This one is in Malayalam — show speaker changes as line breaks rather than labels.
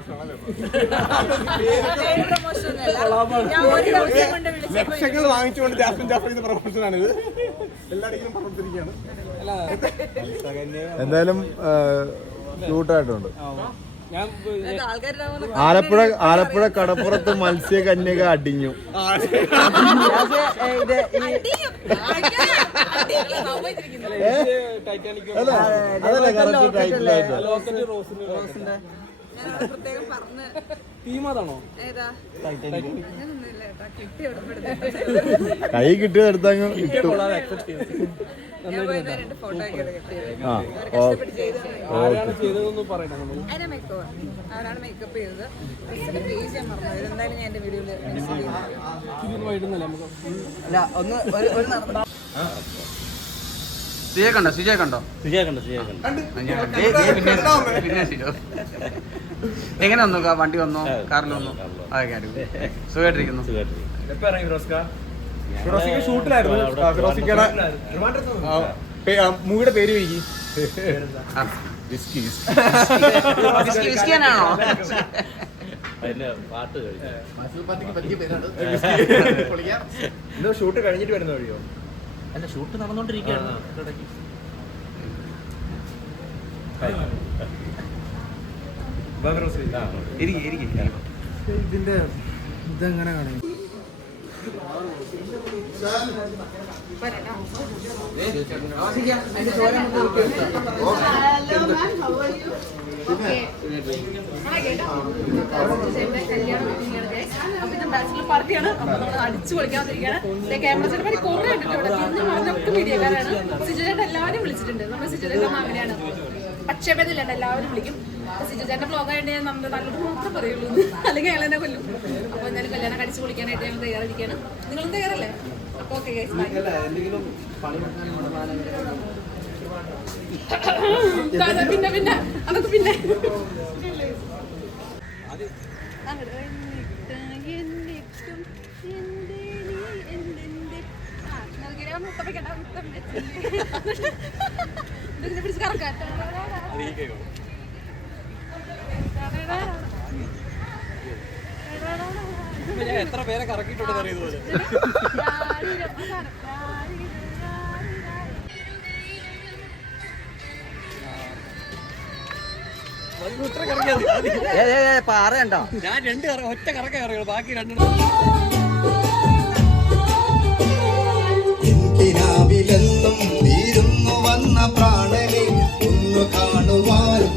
ലക്ഷങ്ങൾ
വാങ്ങിച്ചുകൊണ്ട് ജാസ്മിൻ ജാഫറിന്റെ പ്രൊമോഷൻ ആണ് ഇത് എല്ലായിടത്തും പറഞ്ഞിരിക്കുകയാണ്
എന്തായാലും ക്യൂട്ടായിട്ടുണ്ട് ആലപ്പുഴ ആലപ്പുഴ കടപ്പുറത്ത് മത്സ്യ കന്യക അടിഞ്ഞു
അതല്ലേ
കറക്റ്റ് ടൈറ്റിലായിട്ട് കൈ കിട്ടിയത് എടുത്താങ്
ഒന്ന്
സിജയ കണ്ടോ സിജയ കണ്ടോ സിജയ കണ്ടോ സിജയ കണ്ടോ പിന്നെ എങ്ങനെ വന്നു വണ്ടി വന്നോ കാറിൽ വന്നു അതൊക്കെ സുഖമായിട്ടിരിക്കുന്നു
മൂവിയുടെ പേര്
ആണോ
പാട്ട്
ഷൂട്ട് കഴിഞ്ഞിട്ട് വരുന്ന വഴിയോ അല്ല ഷൂട്ട് നടന്നുകൊണ്ടിരിക്കുകയാണ് ഇതിന്റെ ഇതെങ്ങനെ കാണുന്നു
ബാച്ചിലർ പാർട്ടിയാണ് അപ്പൊ നമ്മൾ അടിച്ചു കളിക്കാതിരിക്കുകയാണ് ക്യാമറ ചെറുപ്പടി കുറെ കണ്ടിട്ടുണ്ട് ഇന്ന് മറന്നൊക്കെ മീഡിയക്കാരാണ് സിജുചേട്ടൻ എല്ലാവരും വിളിച്ചിട്ടുണ്ട് നമ്മുടെ സിജുചേട്ടൻ അങ്ങനെയാണ് പക്ഷേ പേരില്ല എല്ലാവരും വിളിക്കും സിജുചേട്ടൻ ബ്ലോഗായിട്ട് ഞാൻ നമ്മൾ നല്ലോട്ട് മാത്രമേ പറയുള്ളൂ അല്ലെങ്കിൽ അയാളെന്നെ കൊല്ലും അപ്പൊ എന്തായാലും കല്യാണം കടിച്ചു കുളിക്കാനായിട്ട് ഞാൻ തയ്യാറിരിക്കുകയാണ് നിങ്ങളും തയ്യാറല്ലേ അപ്പൊ
ഓക്കെ
പിന്നെ പിന്നെ അതൊക്കെ പിന്നെ kamu kepikiran aku temen sini. Dari sekarang gak ada.
Ini kayak എത്ര പേരെ കറക്കിട്ടുണ്ട് അറിയതുപോലെ പാറയണ്ട ഞാൻ രണ്ട് ഒറ്റ കറക്കാൻ കറക്കുള്ളൂ ബാക്കി രണ്ടെണ്ണം